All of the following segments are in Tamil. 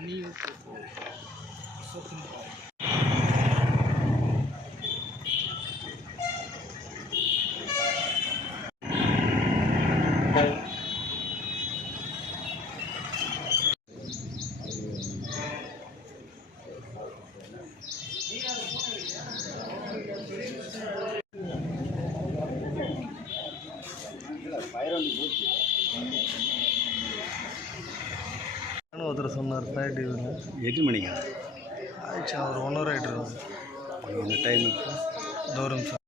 money 很好 ஒருத்தர் சொன்னார் ஃபயர் டிவியில் எட்டு மணிக்கா? ஆயிடுச்சு ஒரு ஒன் ஹவர் ஆகிட்டு இருக்கும் இந்த டைம் தூரம் சார்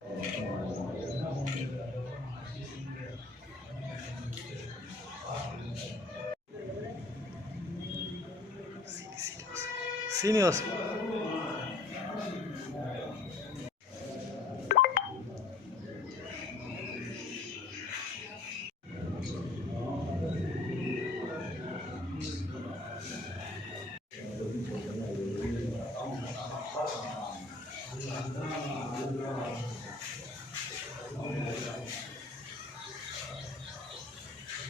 சீனிவாஸ்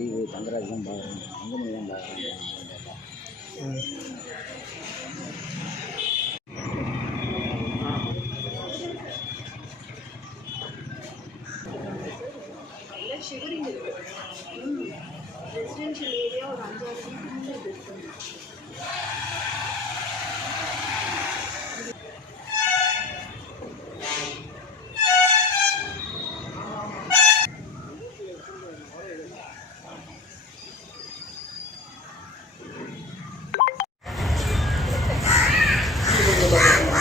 டிவி தங்கராஜ் தான் பார்க்குறேன் அங்கமணி தான் பார்க்குறேன் இருக்கு ரெசிடென்ஷியல் ஏரியா ஒரு அஞ்சாறு